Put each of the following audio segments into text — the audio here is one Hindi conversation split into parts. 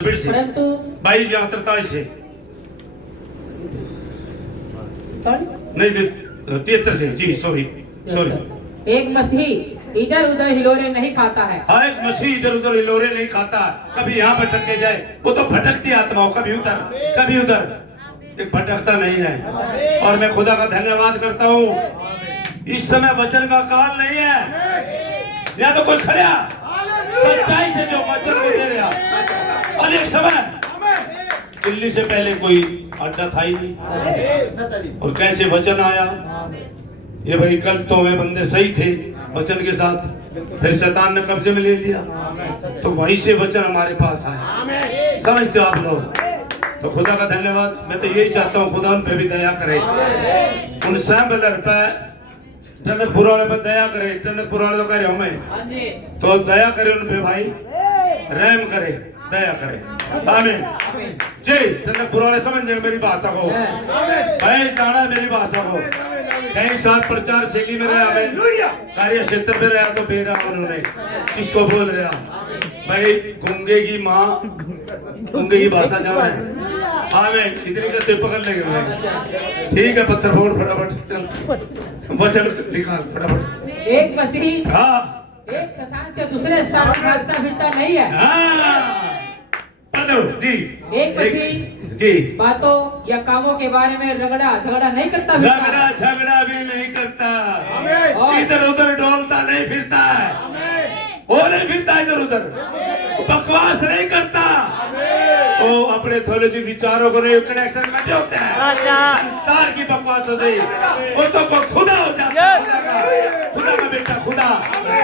परंतु भाई यहाँ 43 है नहीं 73 से जी सॉरी एक मसीही इधर उधर हिलोरे नहीं खाता है। हाँ एक मसीह इधर उधर हिलोरे नहीं खाता, कभी यहाँ भटक के जाए, वो तो भटकती आत्मा हो, कभी उधर एक भटकता नहीं है। और मैं खुदा का धन्यवाद करता हूँ, इस समय वचन का काल नहीं है। या तो कोई खड़ा सच्चाई से जो वचन को दे रहा। अनेक समय दिल्ली से पहले कोई अड्डा था ही नहीं, और कैसे वचन आया। ये भाई कल तो वे बंदे सही थे वचन के साथ, फिर शैतान ने कब्जे में ले लिया, तो वहीं से वचन हमारे पास आया। समझते हो आप लोग? तो खुदा का धन्यवाद। मैं तो यही चाहता हूँ खुदा उन पे भी दया करे, उन सैम्बलर पे टनकपुर वाले पे दया करे। टनकपुर वाले तो कह रहे हो मैं, तो दया करे उन पे भाई, रहम करे, दया करे। आमीन जी। टनकपुर वाले समझे मेरी भाषा को, भाई जाना मेरी भाषा को। कई साल प्रचार शैली में रहा, हमें कार्य क्षेत्र में रहा, तो बेरा उन्होंने किसको बोल रहा भाई, गूंगे की माँ गूंगे की भाषा जाना है। आमीन। इतनी करते पकड़ लेंगे भाई, ठीक है। पत्थर फोड़ फटाफट, चल वचन निकाल फटाफट। एक मसीही हाँ एक स्थान से दूसरे स्थान में भागता फिरता नहीं है। हाँ जी। एक मसीही जी बातों या कामों के बारे में रगड़ा झगड़ा नहीं करता, रगड़ा झगड़ा भी नहीं करता, इधर उधर डोलता नहीं फिरता है, वो नहीं फिरता इधर उधर, बकवास नहीं करता, वो अपने थोड़े विचारों को नहीं कनेक्शन करते होते हैं संसार की बकवासों से। वो तो खुदा हो जाता है, खुदा का बेटा खुदा।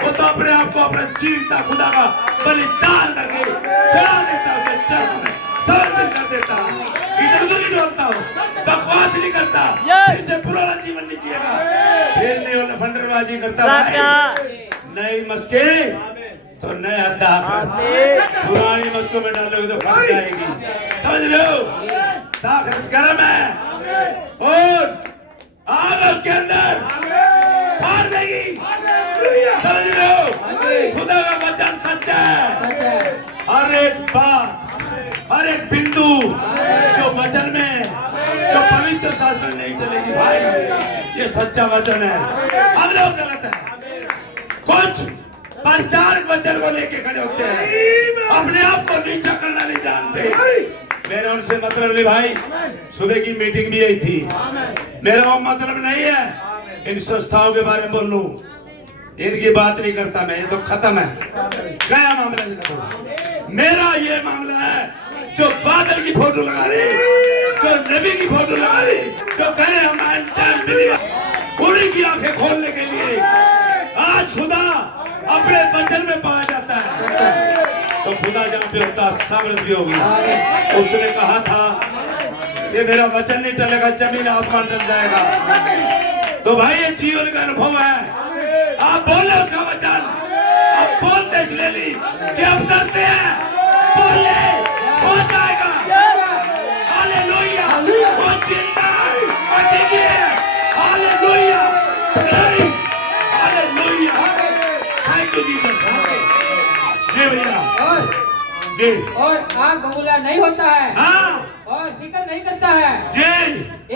वो तो अपने आप को अपना जीवता खुदा का बलिदान करके चढ़ा देता, उसके चरणों में समर्पित कर देता। इधर उधर नहीं डोलता हो, बकवास नहीं करता, फिर से पुराना जीवन नहीं जिएगा, फिर नहीं होना फंडरबाजी करता भाई। नई मस्के तो नया दाखरस, पुरानी मस्कों में डालोगे तो फट जाएगी। समझ रहे हो? दाखरस गर्म है और आग उसके अंदर फाड़ देगी। समझ रहे हो? खुदा का वचन सच्चा है। हर एक बात, हर एक बिंदु जो वचन में, जो पवित्र शास्त्र में नहीं चलेगी भाई, ये सच्चा वचन है। हम लोग गलत है, कुछ प्रचारक वचन को लेके खड़े होते हैं, अपने आप को नीचा करना नहीं जानते। मेरा उनसे मतलब नहीं भाई, सुबह की मीटिंग भी यही थी। मेरा वो मतलब नहीं है इन संस्थाओं के बारे में बोलूं, इनकी बात नहीं करता मैं, ये तो खत्म है, गया मामला नहीं खत्म। मेरा ये मामला है जो बादल की फोटो लगा रही, जो नबी की फोटो लगा रही, जो कह रहे हम उन्हीं की आंखें खोलने के लिए आज खुदा अपने वचन में पाया जाता है। तो खुदा जहाँ पे होता समृद्ध भी होगी। उसने कहा था ये मेरा वचन नहीं टलेगा, जमीन आसमान टल जाएगा। तो भाई ये जीवन का अनुभव है। आप बोले उसका वचन, आप बोलते इसलिए नहीं कि आप डरते हैं, बोले हो जाएगा। हालेलुया, वो जिंदा है, hallelujah, hallelujah. Thank you Jesus. जी भैया जी। और आग बबूला नहीं होता है, हाँ, और फिक्र नहीं करता है जी।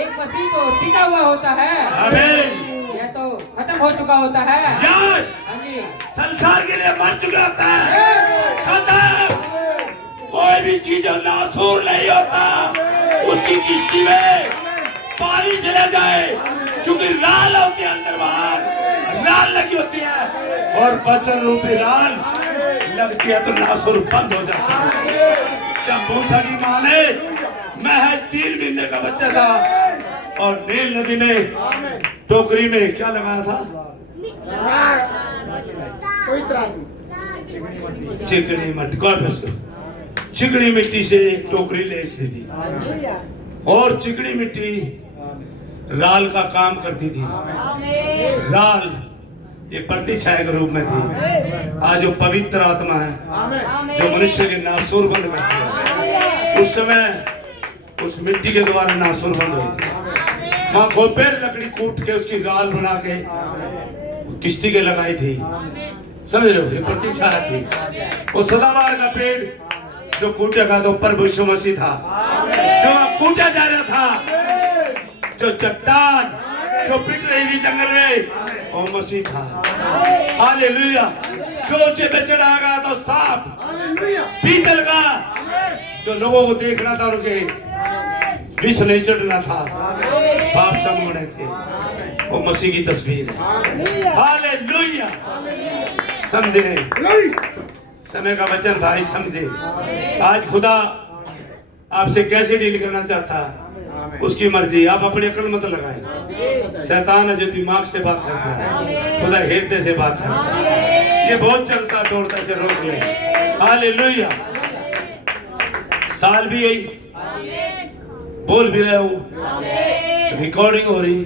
एक मसीह को टिका हुआ होता है, आमीन। यह तो खत्म हो चुका होता है। यस, हाँ जी, संसार के लिए मर चुका होता है, खत्म। कोई भी चीज नासूर नहीं होता, उसकी किश्ती में पानी चला जाए, क्योंकि राल होती है अंदर बाहर, राल लगी होती है, और वचन रूपी राल लगती है तो नासूर बंद हो जाता है। जब मूसा की माँ ने महज 3 महीने का बच्चा था और नील नदी में टोकरी में क्या लगाया था, चिकनी मिट्टी, गॉड ब्लेस यू, चिकनी मिट्टी से टोकरी लेस थी, और चिकनी मिट्टी राल का काम करती थी। राल ये प्रतिछाया के रूप में थी। आज जो पवित्र आत्मा है, जो मनुष्य के नासूर बंद करती है, उस समय उस मिट्टी के द्वारा नासूर बंद हुई थी। माँ खोपेर लकड़ी कूट के उसकी राल बना के किश्ती के लगाई थी। समझ रहे हो? ये प्रतिछाया थी। वो सदाबहार का पेड़ जो कूटेगा तो प्रभु यीशु मसीह था, जो कूटा जा रहा था, जो चट्टान जो पिट रही थी जंगल में वो मसीह था। हालेलुया। जो ऊंचे पे चढ़ागा तो सांप पीतल का, जो लोगों को देखना था उनके विष नहीं चढ़ना था, पाप समूह थे, वो मसीह की तस्वीर है। हालेलुया। समझे समय का वचन भाई, समझे आज खुदा आपसे कैसे डील करना चाहता उसकी मर्जी, आप अपनी अकल मत लगाएं। शैतान है जो दिमाग से बात करता है, खुदा हृदय से बात करता है। ये बहुत चलता दौड़ता से रोक ले। हालेलुया। साल भी यही बोल भी रहे हो, रिकॉर्डिंग हो रही,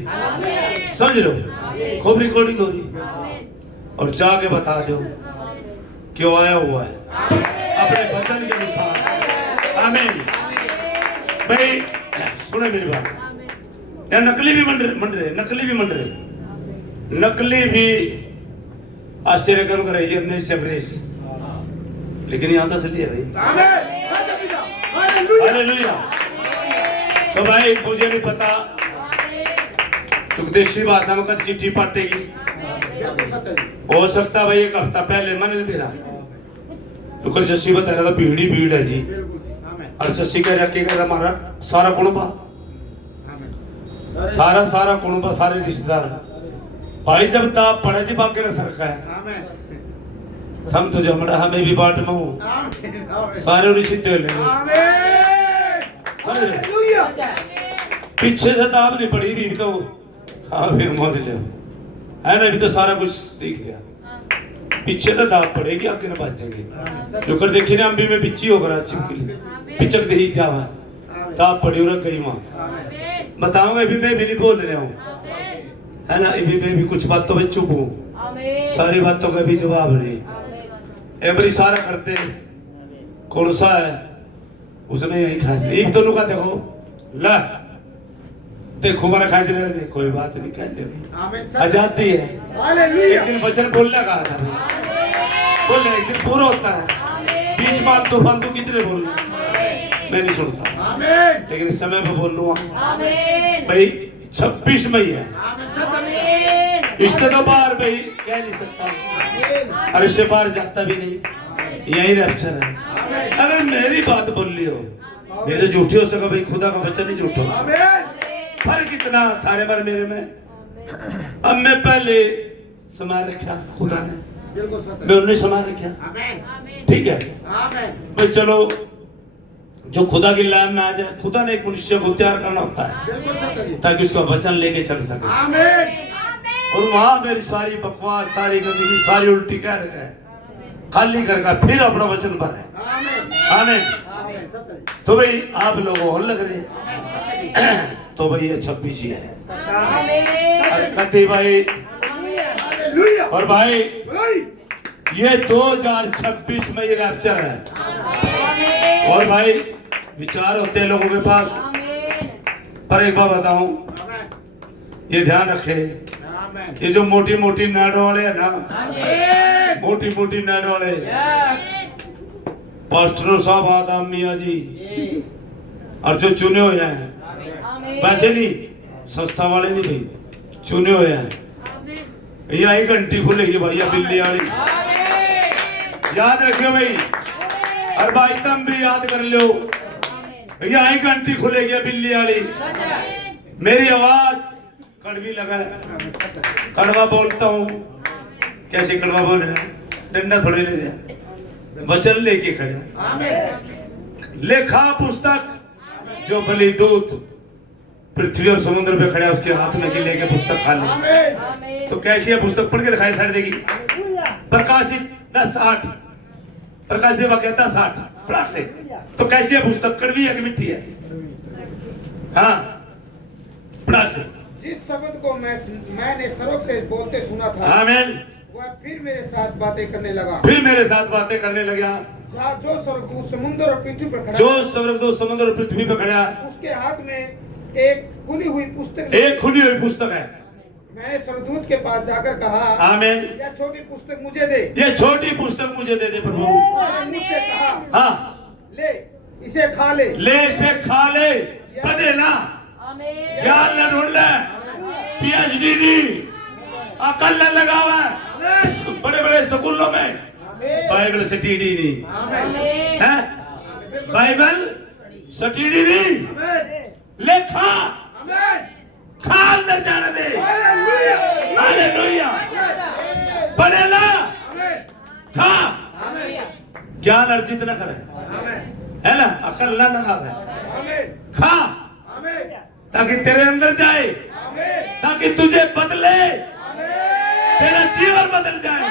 समझ लो, खूब रिकॉर्डिंग हो रही, और जाके बता दो क्यों आया हुआ है अपने वचन के अनुसार। आमीन। भाई सुने मेरी बात, या नकली भी मंड रहे, नकली भी आश्चर्य कर्म कर रही है, लेकिन यहाँ तो असली है भाई। हालेलुया। तो भाई मुझे नहीं पता देशी भाषा में चिट्ठी पाटेगी, हो सकता भाई एक हफ्ता पहले मैंने भी रहा तो कर जस्सी बता रहा था भीड़ है जी, और जस्सी कह रहा कि हमारा सारा कुणबा, सारा कुणबा, सारे रिश्तेदार भाई जब ताप पड़ा जी बाकी न सरका है, थम तो जमड़ा हमें भी बाट में हूँ, सारे रिश्ते ले पीछे से ताप नहीं पड़ी भी तो हाँ भी मौज ले है ना, अभी तो सारा कुछ देख लिया, पीछे तो दाब पड़ेगी, आगे ना बाजेंगे जो कर देखी ना अम्बी में पिच्ची होगा चिपकली पिचक दे ही जावा, दाब पड़ी और गई माँ बताऊंगा। अभी मैं भी नहीं बोल रहा हूँ है ना, अभी मैं भी कुछ बातों में चुप हूँ, सारी बातों का भी जवाब नहीं। एवरी सारा करते कौन सा है उसमें यही खास एक दोनों का देखो ला देखो मेरा खास लगे, कोई बात नहीं कर ले भाई, आजादी है। एक दिन वचन बोलने कहा था, बोलने एक दिन पूरा होता है, बीच में फालतू कितने बोलना मैं नहीं सुनता, लेकिन इस समय पे बोल लूंगा भाई 26 मई है, इससे तो बाहर भाई कह नहीं सकता, और इससे बाहर जाता भी नहीं, यही रैप्चर है। अगर मेरी बात बोल ली हो, मेरे तो झूठी हो सका भाई, खुदा का वचन नहीं झूठा, फर्क कितना थारे बार मेरे में। अब मैं पहले समा रखा खुदा ने, मैं उन्हें समा रखा, ठीक है भाई। चलो जो खुदा की लाइन में आ जाए, खुदा ने एक मनुष्य को तैयार करना होता है ताकि उसका वचन लेके चल सके, और वहां मेरी सारी बकवास, सारी गंदगी, सारी उल्टी कह रहे हैं खाली करके फिर अपना वचन भरे। आमीन। तो भाई आप लोगों को लग रहे तो भाई ये 26 ही है कति भाई, और भाई ये 2026 में ये रैप्चर है, और भाई विचार होते हैं लोगों के पास, पर एक बात बताऊं, ये ध्यान रखे, ये जो मोटी मोटी नाड़ों वाले है ना, मोटी नाड़ों वाले पास्टर साहब आदम मियाँ जी, और जो चुने हुए हैं, वैसे नहीं संस्था वाले नहीं भाई, चुने हुए हैं, यही घंटी खुलेगी भाई बिल्ली वाली, याद रखियो भाई, और भाई तुम भी याद कर लो, यही घंटी खुलेगी बिल्ली वाली। मेरी आवाज कड़वी लगा है, कड़वा बोलता हूँ, कैसे कड़वा बोल रहे हैं, डंडा थोड़े ले रहे हैं, वचन लेके खड़े, लेखा पुस्तक जो बलिदूत पृथ्वी और समुद्र पे खड़ा है उसके हाथ में लेके पुस्तक खा ले, तो कैसी है पुस्तक, पढ़ के दिखाई साइड देगी, प्रकाशित 10:8, प्रकाश देवा कहता 10:8 फटाक से, तो कैसी है पुस्तक, कड़वी है कि मिठी है? हाँ फटाक से। जिस शब्द को मैंने स्वर्ग से बोलते सुना था, आमीन, वह फिर मेरे साथ बातें करने लगा, जो स्वर्गदूत समुद्र और पृथ्वी पर खड़ा, उसके हाथ में एक खुली हुई पुस्तक है। मैंने स्वर्गदूत के पास जाकर कहा, आमीन, यह छोटी पुस्तक मुझे दे, प्रभु। मुझसे कहा, ले इसे खा ले, से खा ले, बने ना, ज्ञान न ढूंढ ले, PhD नहीं, अकल न लगावा, बड़े बड़े स्कूलों में बाइबल स्टडी नहीं है, बाइबल स्टडी नहीं, ले खा, खा अंदर जाने दे, हालेलुया, बने ना, खा, ज्ञान अर्जित न करे, है ना, अकल न लगावे, खा, ताकि तेरे अंदर जाए, ताकि तुझे बदले, तेरा जीवन बदल जाए,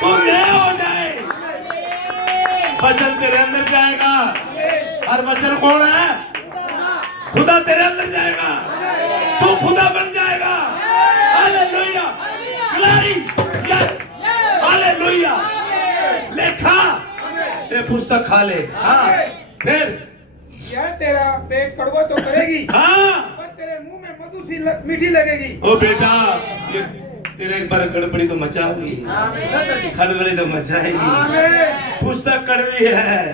तू नया हो जाए, वचन तेरे अंदर जाएगा, और वचन कौन है? खुदा तेरे अंदर जाएगा, तू खुदा बन जाएगा, हालेलुया, ग्लोरी, यस, हालेलुया, ले खा, ये पुस्तक खा ले, हाँ, फिर यह तेरा पेट कड़वा तो करेगी, हाँ, पर तेरे मुंह में मधु सी मीठी लगेगी। ओ बेटा, ये तेरे एक बार गड़बड़ी तो मचाओगी, खलबली तो मचाएगी, पुस्तक कड़वी है,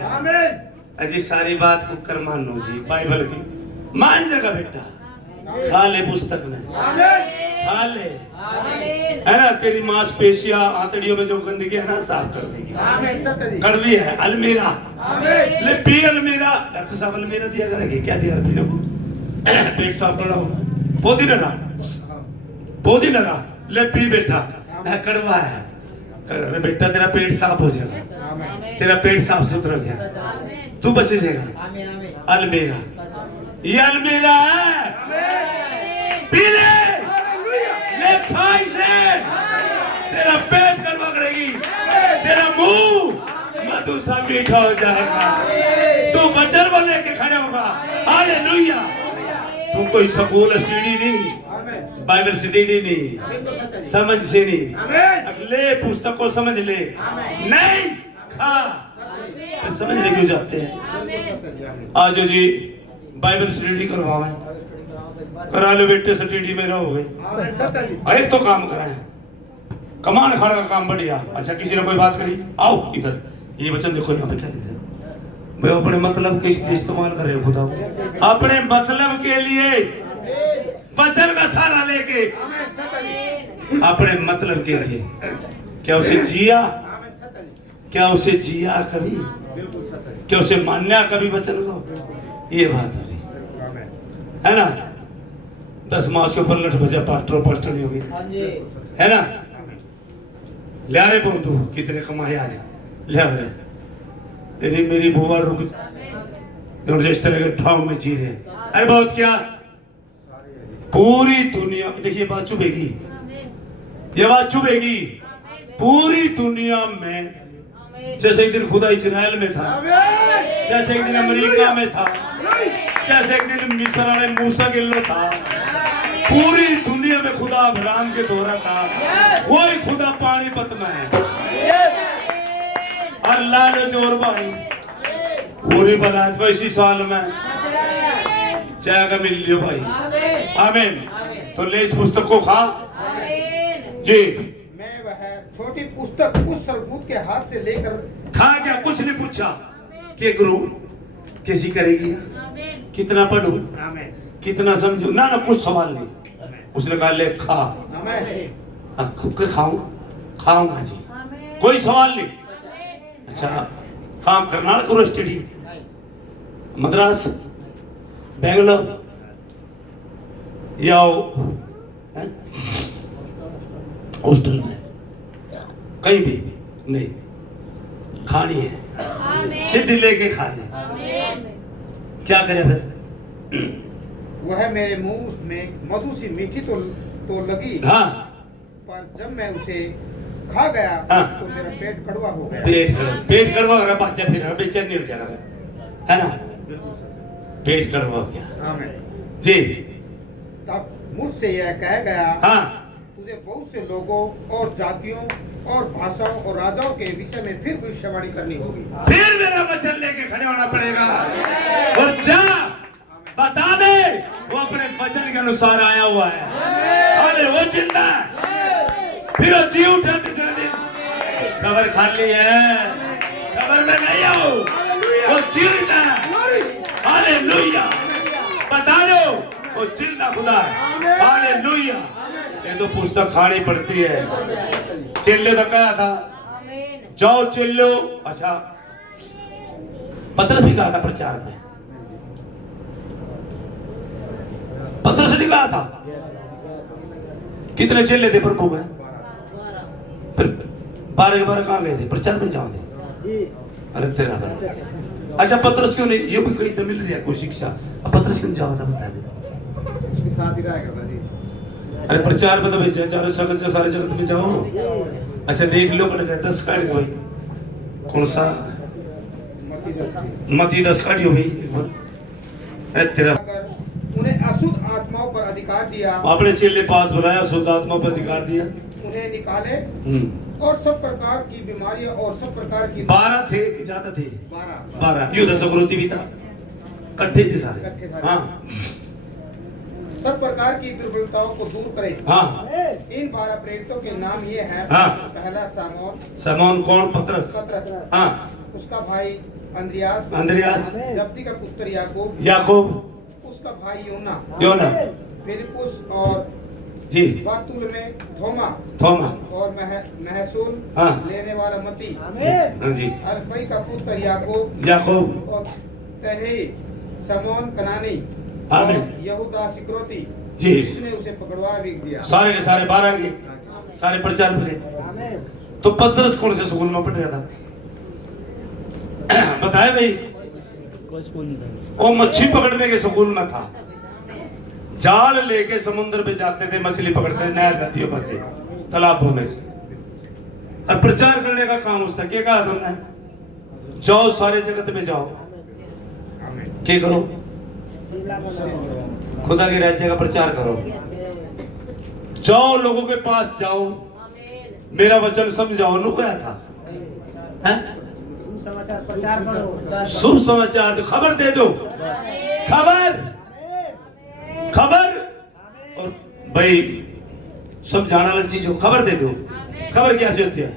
अजी सारी बात को कर मानो जी, बाइबल की मान जाएगा बेटा, खा ले पुस्तक में, खा ले, है ना, तेरी मांसपेशियां आंतड़ियों में जो गंदगी है ना साफ कर देगी, कड़वी है, अलमीरा, ले पी अलमीरा, डॉक्टर साहब अलमीरा दिया करेंगे, क्या दिया पीने को, पेट साफ करना हो, पोदी नरा, ले पी बेटा, कड़वा है, अरे बेटा तेरा पेट साफ हो जाएगा, तेरा पेट साफ सुथरा हो जाएगा, तू बचे जाएगा, अलमीरा, ये अलमीरा है, पी ले, ले खा इसे, तेरा पेट कड़वा करेगी, तेरा मुंह मधु सा मीठा हो जाएगा, तू वचन को लेके खड़े होगा, हालेलुया, तू कोई स्कूल स्टडी नहीं, बाइबल स्टडी नहीं, समझ से नहीं, ले पुस्तक को समझ ले, नहीं खा, समझने क्यों जाते हैं, आज जी बाइबल स्टडी करवावे, करा लो बेटे, स्टडी में रहोगे, एक तो काम कराए, कमान खाने का काम बढ़िया, अच्छा किसी ने कोई बात करी, आओ इधर, ये वचन देखो यहाँ पे क्या लिख रहे हो, मैं अपने मतलब के इस्तेमाल कर रहे हो, खुदा अपने मतलब के लिए वचन का सहारा लेके, अपने मतलब के लिए, क्या उसे जिया, क्या उसे जिया कभी, क्या उसे मान्या कभी वचन को, ये बात हो रही है ना, 10 मास के ऊपर लठ बजा पास्टर नहीं होगी, है ना, ले रे बंधु कितने कमाए आज, ले रे, तेरी मेरी बुआ रुक, जिस तरह के ठाव में जी रहे, अरे बहुत क्या, पूरी दुनिया, देखिए बात चुभेगी, ये बात चुभेगी, पूरी दुनिया में, जैसे एक दिन खुदा इजराइल में था, जैसे एक दिन अमेरिका में था, जैसे एक दिन मिस्र वाले मूसा गिल्लो था, पूरी दुनिया में खुदा अब्राहम के दौरा था, वही खुदा पानीपत में है, अल्लाह ने जोर भाई, पूरी बारात में इसी साल में जाएगा मिल लियो भाई, आमीन, तो ले इस पुस्तक को खा, जी, मैं वह छोटी पुस्तक उस सरगूत के हाथ से लेकर खा, क्या कुछ नहीं पूछा, क्या करूं, कैसी करेगी, कितना पढ़ूं, कितना समझूं, ना ना कुछ सवाल नहीं, उसने कहा ले खा, खुद खाऊं, खाऊंगा जी, कोई सवाल नहीं, अच्छा काम करना करो, स्टडी मद्रास, बेंगलोर या हॉस्टल में, कहीं भी नहीं, खानी है, सिद्ध लेके खा ले, क्या करे फिर, वह मेरे मुंह में मधु सी मीठी तो लगी, हाँ, पर जब मैं उसे खा गया, हाँ, तो मेरा पेट कड़वा हो गया, पेट कड़वा हो रहा, बच्चा फिर बेचैन नहीं हो जाएगा, है ना, पेट कड़वा हो गया, आमीन जी, तब मुझसे यह कहा गया, हाँ, तुझे बहुत से लोगों और जातियों और भाषाओं और राजाओं के विषय में फिर भविष्यवाणी करनी होगी, फिर मेरा वचन लेके खड़े होना पड़ेगा, और जा बता दे वो अपने वचन के अनुसार आया हुआ है, अरे वो जिंदा है, फिर वो जी उठा तीसरे दिन, खबर खाली है, खबर में नहीं आओ, वो जीवित है। हालेलुया। बता दो वो जिंदा खुदा है। हालेलुया। ये तो पुस्तक खानी पड़ती है। चिल्ले तो कहा था जाओ चिल्लो। अच्छा पतरस भी कहा था प्रचार में, पतरस ने कहा था कितने चिल्ले थे प्रभु में, फिर 12 के 12 कहां गए थे? प्रचार में जाओ दे। अरे तेरा बंदा। अच्छा पतरस क्यों नहीं, ये भी कहीं तो मिल रही है कोई शिक्षा, अब पतरस क्यों जाओ था बता दे। अरे प्रचार में तो भेजा चारों सारे जगत में जाओ। अच्छा देख लो 10 काट भाई, कौन सा मती 10 काटियो भाई एक बार। तेरा उन्हें अशुद्ध आत्माओं पर अधिकार दिया, अपने चेले पास बुलाया, अशुद्ध आत्माओं पर अधिकार दिया, उन्हें निकाले और सब प्रकार की बीमारियां और सब प्रकार की 12 थे कि ज्यादा थे? 12। युद्ध सकुरुति भी था, इकट्ठे थे सारे। हाँ सब प्रकार की दुर्बलताओं को दूर करे। हाँ इन 12 प्रेरितों के नाम ये हैं। हाँ। पहला सामोन। सामोन कौन? पतरस। हाँ। उसका भाई अंद्रियास। अंद्रियास। जब्दी का पुत्र याकूब। याकूब। उसका भाई योना। योना। फिलिपुस और जी बातुलमे थोमा। थोमा और महसूल हाँ। लेने वाला मती। हाँ जी। अल्फई का पुत्र याकूब। याकूब और तही समोन कनानी। आमीन। और यहूदा सिकरोती जी। जिसने उसे पकड़वा भी दिया। सारे के सारे 12 के सारे प्रचार में गए। तो पतरस कौन से स्कूल में पढ़ रहा था? बताए भाई? वो मच्छी पकड़ने के स्कूल में था। जाल लेके समुद्र पे जाते थे, मछली पकड़ते थे नहर नदियों में से, तालाबों में से। और प्रचार करने का काम उसका क्या कहा तुमने? जाओ सारे जगत में जाओ, क्या करो? खुदा के राज्य का प्रचार करो। जाओ लोगों के पास जाओ, मेरा वचन समझाओ। नु क्या था? शुभ समाचार दो, खबर दे दो, खबर। और भाई समझाना अलग चीज हो, खबर दे दो। खबर क्या से होती है?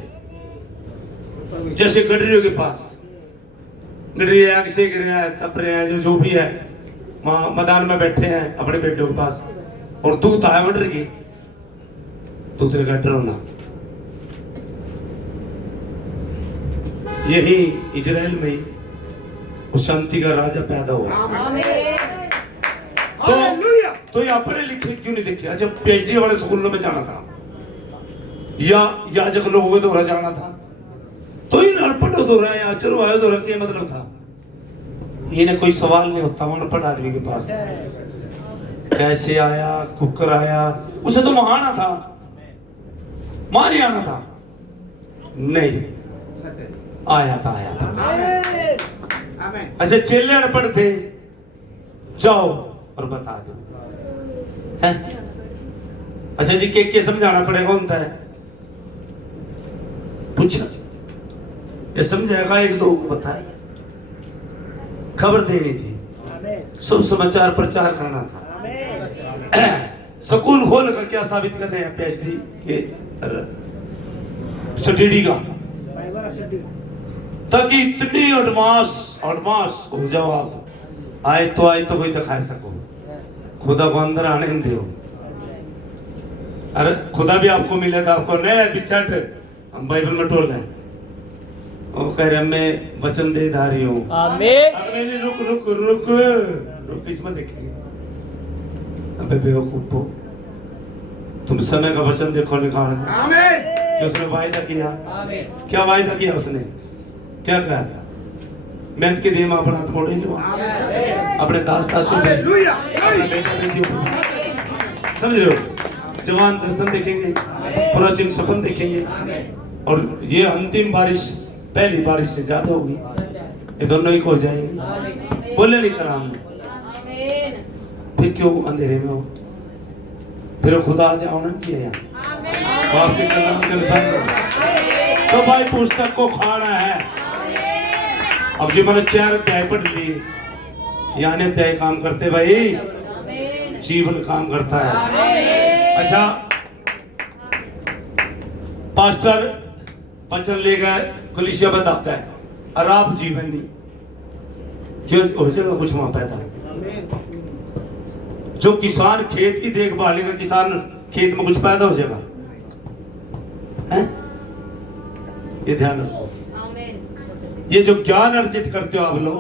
जैसे गडरियों के पास गडरी आग सेक रहे हैं, तप रहे हैं, जो भी है वहां मैदान में बैठे हैं अपने बेटों के पास, और दूत आया मटर की, दूत ने कहा डरो ना। यही इजराइल में उस शांति का राजा पैदा हुआ। तो ये अपने लिखे क्यों नहीं देखे? अच्छा पीएचडी वाले स्कूलों में जाना था या याजक लोगों के द्वारा जाना था, तो इन अनपढ़ द्वारा या चरवाहे द्वारा क्या मतलब था? इन्हें कोई सवाल नहीं होता अनपढ़ आदमी के पास। कैसे आया, कुकर आया, उसे तो वहां आना था, मारी आना था। नहीं, आया था। अच्छा चेले अनपढ़ थे, जाओ और बता दो। है? अच्छा जी के समझाना पड़ेगा होता है, पूछा ये समझाएगा, एक दो बताए, खबर देनी थी, शुभ समाचार प्रचार करना था। स्कूल खोल कर क्या साबित कर रहे हैं? पीएचडी के स्टडी का, ताकि इतनी एडवांस हो जाओ आप, आए तो कोई दिखा सको। खुदा को अंदर आने दो। अरे खुदा भी आपको मिले था, आपको नहीं पिछट हम बाइबल में टोल रहे, वो कह रहे मैं वचन दे धारी हूँ। आमीन। रुक इसमें देखेंगे। अबे बेवकूफो, तुम समय का वचन देखो निकाल जो उसने वायदा किया। क्या वायदा किया उसने? क्या कहा था? मेहनत के दिए अपना हाथ मोड़े लो, अपने दास दासों समझ रहे हो? जवान दर्शन देखेंगे, पुराचीन सपन देखेंगे, और ये अंतिम बारिश पहली बारिश से ज्यादा होगी। ये दोनों ही हो जाएंगे। बोले नहीं करा हमने, फिर क्यों अंधेरे में हो? फिर खुदा आ जाओ ना चाहिए आपके कलाम के अनुसार। तो भाई पुस्तक को खाना है। अब जी मैंने 4 अध्याय पढ़ लिए, यानी अध्याय काम करते भाई, जीवन काम करता है। अच्छा पास्टर वचन लेकर कलीसिया बताता है, और आप जीवन नहीं, कि हो जाएगा कुछ वहां पैदा। जो किसान खेत की देखभाल करेगा, किसान खेत में कुछ पैदा हो जाएगा, है? ये ध्यान रखो। ये जो ज्ञान अर्जित करते हो आप लोग,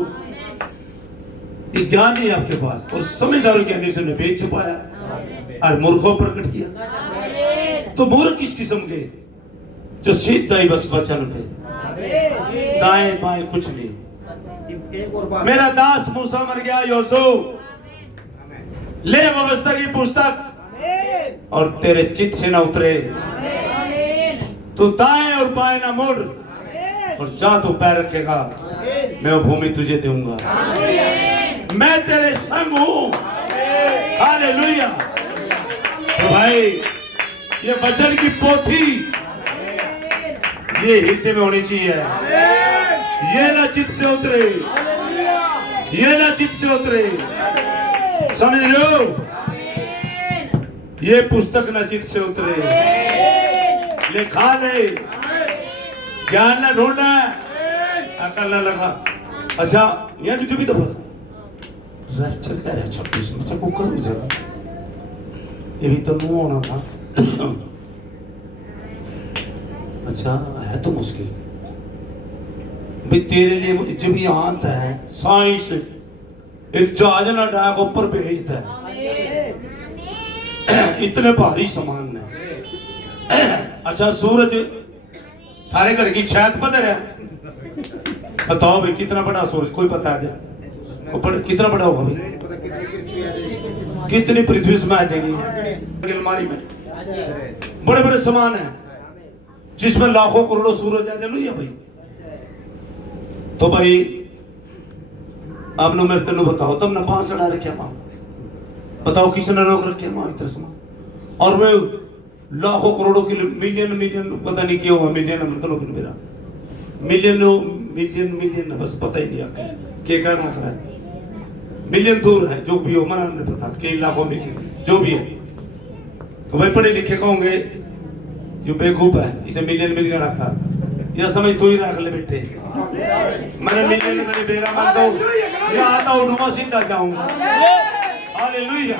ये ज्ञान ही आपके पास, और समझदारों के अन्य से ने भेद छुपाया और मूर्खों प्रकट किया। तो मूर्ख किस किस्म के? जो सीधा ही बस वचन पे, दाएं बाएं कुछ नहीं। मेरा दास मूसा मर गया, यूसुफ ले व्यवस्था की पुस्तक और तेरे चित्त से ना उतरे, तू दाएं और बाएं ना मुड़, और जहां तू पैर रखेगा मैं वो भूमि तुझे दूंगा। मैं तेरे संग हूं। हालेलुया। तो भाई ये वचन की पोथी ये हृदय में होनी चाहिए। ये ना चित्त से उतरे, ये ना चित्त से उतरे, समझ लो। ये पुस्तक ना चित्त से उतरे, लिखा नहीं, ज्ञान ना ढूंढना, अकल ना लगा। अच्छा यहाँ भी जो भी दफा रफ्चर कह रहा 26 में अच्छा कुकर हो जाएगा, ये भी तो मुंह होना था। अच्छा है तो मुश्किल भाई तेरे लिए। जब यहाँ आता है साइंस एक जहाज ना डाक ऊपर भेजता है, इतने भारी सामान है। अच्छा सूरज थारे घर की छत पदर है, बताओ भाई कितना बड़ा सूरज, कोई बता दे कितना बड़ा होगा भाई? कितनी पृथ्वी में आ जाएगी अलमारी में? बड़े बड़े सामान है जिसमें लाखों करोड़ों सूरज आ जाए भाई। तो भाई आप लोग मेरे तेन बताओ, तब ना बांस अड़ा रखे मां, बताओ किसने रोक रखे मां इतना सामान, और मैं लाखों करोड़ों की मिलियन पता नहीं क्या होगा, मिलियन मतलब मेरा मिलियन बस पता ही नहीं आके क्या कहना कर रहा है। मिलियन दूर है जो भी हो, मना नहीं पता कई लाखों मिलियन जो भी है। तो भाई पढ़े लिखे कहोगे जो बेवकूफ है, इसे मिलियन आता, यह समझ तो ही रख ले बेटे। मैंने मिलियन मैंने बेरा मानता हूँ, या आता उठूंगा सीधा जाऊंगा। हालेलुया।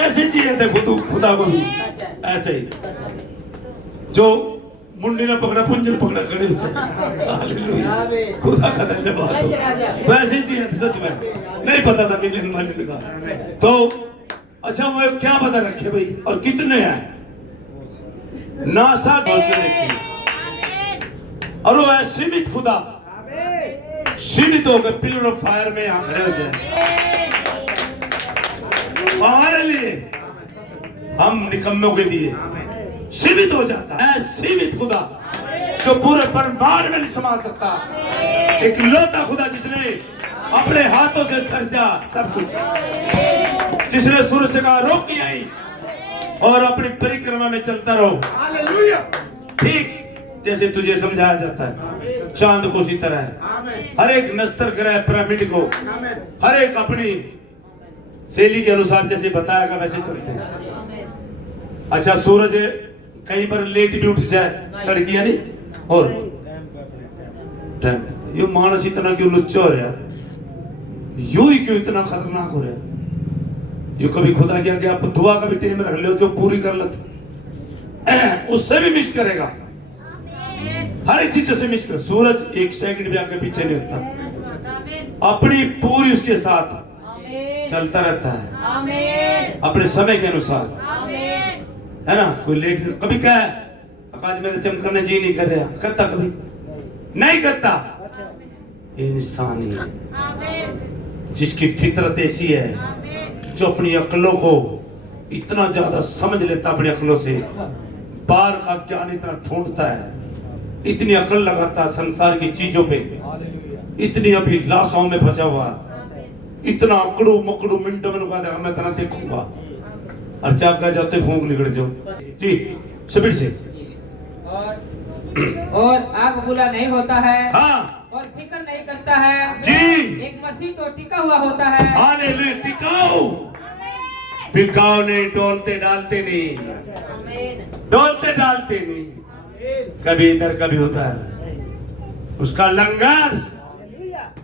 ऐसे चाहिए थे खुदा को भी ऐसे ही, जो मुंडी ने पकड़ा पुंजर पकड़ा खड़े हो जाए। हालेलुया। खुदा का धन्यवाद हो। तो ऐसे ही चाहिए थे सच में, नहीं पता था मिलियन मानने का। तो अच्छा वो क्या पता रखे भाई, और कितने हैं नासा खोज के देखिए, और वो है सीमित खुदा, सीमित हो गए पिलर ऑफ फायर में यहाँ खड़े हो जाए हमारे लिए, हम निकम्मों के लिए सीमित हो जाता है। सीमित खुदा जो पूरे ब्रह्मांड में नहीं समा सकता, एक लौता खुदा जिसने अपने हाथों से सर्जा सब कुछ, जिसने सूरज से कहा रोक की आई और अपनी परिक्रमा में चलता रहो, ठीक जैसे तुझे समझाया जाता है। चांद को उसी तरह है, हर एक नस्तर ग्रह पिरामिड को हर एक अपनी शैली के अनुसार जैसे बताया वैसे चलते हैं। अच्छा सूरज कहीं पर लेट भी उठ जाए तड़किया नहीं, और टाइम ये मानस इतना क्यों लुच्चा हो रहा, यू ही क्यों इतना खतरनाक हो रहा। ये कभी खुदा के आगे आप दुआ का भी टाइम रख लो, जो पूरी कर लेते उससे भी मिस करेगा, हर एक चीज से मिस कर। सूरज एक सेकंड भी आगे पीछे नहीं होता, अपनी पूरी उसके साथ चलता रहता है अपने समय के अनुसार, है ना। कोई लेट कभी क्या है, आज मेरा चमकने जी नहीं कर रहा, करता कभी नहीं करता। ये इंसान ही है जिसकी फितरत ऐसी है, जो अपनी अक्लों को इतना ज्यादा समझ लेता, अपनी अक्लों से बाहर का ज्ञान इतना ढूंढता है, इतनी अकल लगाता है संसार की चीजों पे, इतनी अभी लाशों में फंसा हुआ, इतना अकड़ू मकड़ू मिनट में मैं इतना देखूंगा, और चाप का जाते फूंक निकल जाओ जी स्पीड से। और आग बुला नहीं होता है, हाँ, और फिक्र नहीं करता है जी। एक मसीह तो टिका हुआ होता है। हालेलुया। टिकाऊ बिकाऊ नहीं, डोलते डालते नहीं, डोलते डालते नहीं, कभी इधर कभी उधर। उसका लंगर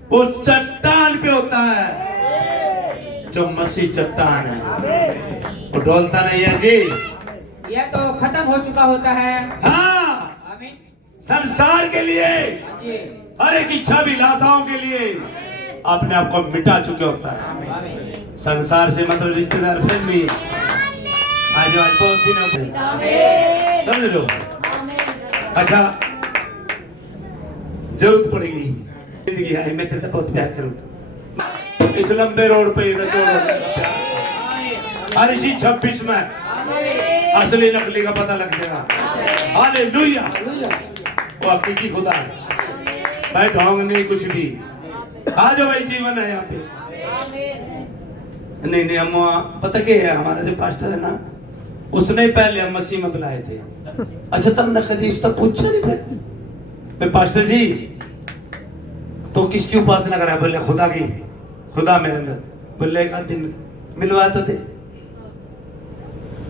उस चट्टान पे होता है जो मसीह चट्टान है, वो डोलता नहीं है जी। यह तो खत्म हो चुका होता है। हाँ, आमीन। संसार के लिए, हाँ जी। हर एक इच्छा विलासाओं के लिए अपने आप को मिटा चुके होता है। आमीन। संसार से मतलब रिश्तेदार फैमिली आज बहुत दिन हो गए, समझ लो। अच्छा, जरूरत पड़ेगी जिंदगी है, मैं तेरे बहुत प्यार करूँ इस लंबे रोड पे हर इसी 26 में असली नकली का पता लग जाएगा। हालेलुया, वो हकीकी खुदा है भाई, ढोंग नहीं कुछ भी। आ जाओ भाई, जीवन है यहाँ पे। नहीं हम पता क्या है, हमारा जो पास्टर है ना, उसने पहले हम मसीह में बुलाए थे। अच्छा, तुमने कभी उसका पूछा नहीं फिर मैं पास्टर जी तो किसकी उपासना करा? बोले खुदा की। खुदा मेरे अंदर। बोले एक आध दिन मिलवाते थे,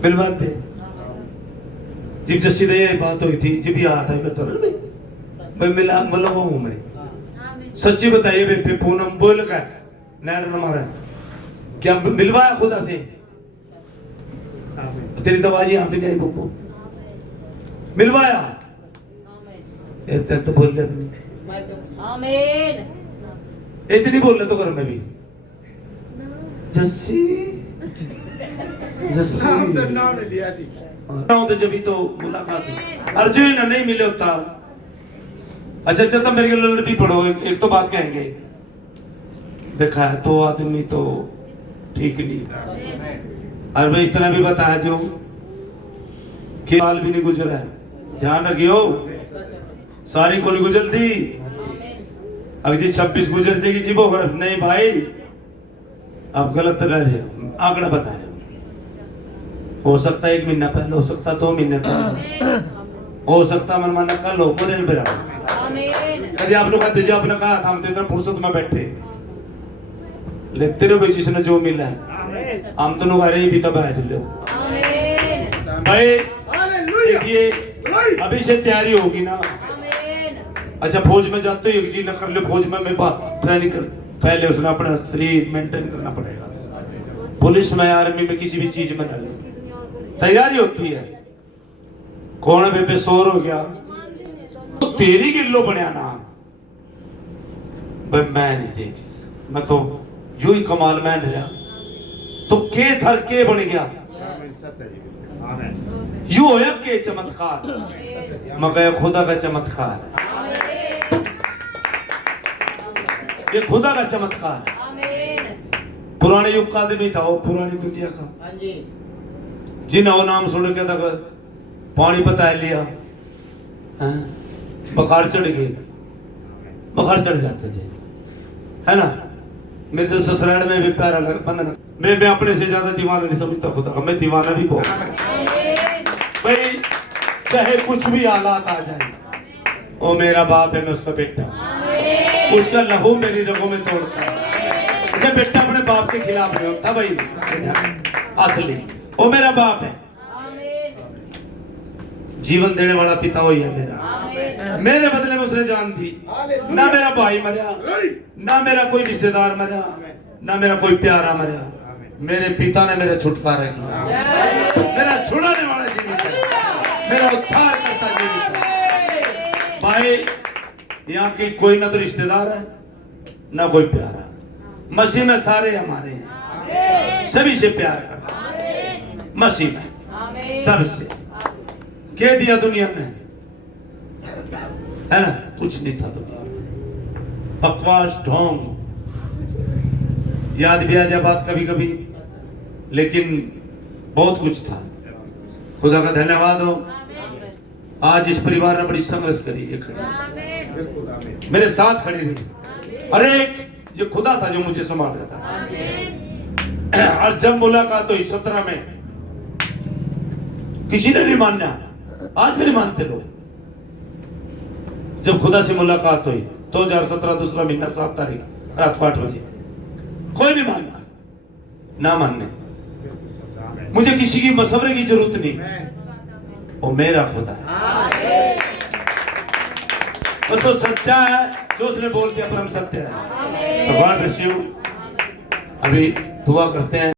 मिलवाते जब जैसी ये बात हुई थी, जब भी आता है मैं तो नहीं मैं मिला हूँ मैं। सच्ची बताइए बे पूनम बोल का नैड न मारा क्या मिलवाया खुदा से? तेरी दवाई यहाँ भी नहीं बब्बू मिलवाया, इतने तो बोल रहे आमीन। इतनी बोल रहे तो घर में भी जस्सी जस्सी नाम तो नाम ने लिया थी। तो जब भी तो मुलाकात हुई। अर्जुन नहीं मिले होता। अच्छा तब मेरे के लड़ भी पढ़ो, एक तो बात कहेंगे, देखा है तो आदमी तो ठीक नहीं। और भाई इतना भी बताया जो कि साल भी नहीं गुजरा है, ध्यान रखियो, सारी को नहीं गुजरती। अगर जी 26 गुजर जाएगी जी वो नहीं भाई, आप गलत रह रहे हो, आंकड़ा बता रहे हो सकता है 1 महीना पहले, हो सकता 2 महीने पहले, हो सकता मन माना कल हो, पूरे नहीं बराबर। कभी आप लोग कहते आपने कहा था हम तो इतना फुर्सत में बैठे ले तेरे भाई जिसने जो मिला है हम तो लोग अरे भी तब आए लो भाई। देखिए अभी से तैयारी होगी ना। अच्छा फौज में जाते हो, एक जी न कर लो फौज में मैं ट्रेनिंग कर, पहले उसने अपना शरीर मेंटेन करना पड़ेगा। पुलिस में, आर्मी में, किसी भी चीज में डाले तैयारी होती है। कौन बेबे शोर हो गया तो तेरी गिल्लो बनया ना भाई, मैं नहीं देख, मैं तो यू ही कमाल मैं रहा तो के थर के बन गया, यू होया के चमत्कार, मगर खुदा का चमत्कार है, ये खुदा का चमत्कार है। पुराने युग का आदमी था वो, पुरानी दुनिया का, जिन्हों नाम सुन के तक पानी पता लिया, बुखार चढ़ गए, बुखार चढ़ जाते थे, है ना। मेरे तो ससुराल में भी प्यारा लग बंधन, मैं अपने से ज्यादा दीवाना नहीं समझता खुदा का, मैं दीवाना भी बहुत भाई, चाहे कुछ भी हालात आ जाए, वो मेरा बाप है, मैं उसका बेटा, उसका लहू मेरी रगों में तोड़ता है। अच्छा बेटा अपने बाप के खिलाफ नहीं होता भाई, असली वो मेरा बाप है, जीवन देने वाला पिता वही है मेरा। मेरे बदले में उसने जान दी, ना मेरा भाई मरा, ना मेरा कोई रिश्तेदार मरा, ना मेरा कोई प्यारा मरा, मेरे पिता ने मेरा छुटकारा किया, मेरा छुड़ाने वाला जीवित है, मेरा उद्धार करता जीवित है भाई। यहाँ की कोई ना तो रिश्तेदार है ना कोई प्यारा, मसीह में सारे हमारे हैं, सभी से प्यार करता मसीह में, सबसे। क्या दिया दुनिया ने, है ना, कुछ नहीं था दुनिया में, बकवास ढोंग, याद भी आ जाए बात कभी कभी, लेकिन बहुत कुछ था। खुदा का धन्यवाद हो, आज इस परिवार ने बड़ी संघर्ष करी, मेरे साथ खड़ी रही, अरे ये खुदा था जो मुझे संभाल रहा था। और जब मुलाकात हुई 17 में, किसी ने नहीं माना, आज भी नहीं मानते लोग। जब खुदा से मुलाकात हुई 2017 दूसरा महीना 7 तारीख रात को 8 बजे, कोई नहीं मानता, ना मानने, मुझे किसी की मशवरे की जरूरत नहीं, वो मेरा खुदा है, बस तो सच्चा है, जो उसने बोल दिया परम सत्य है। तो गॉड ब्लेस यू। अभी दुआ करते हैं।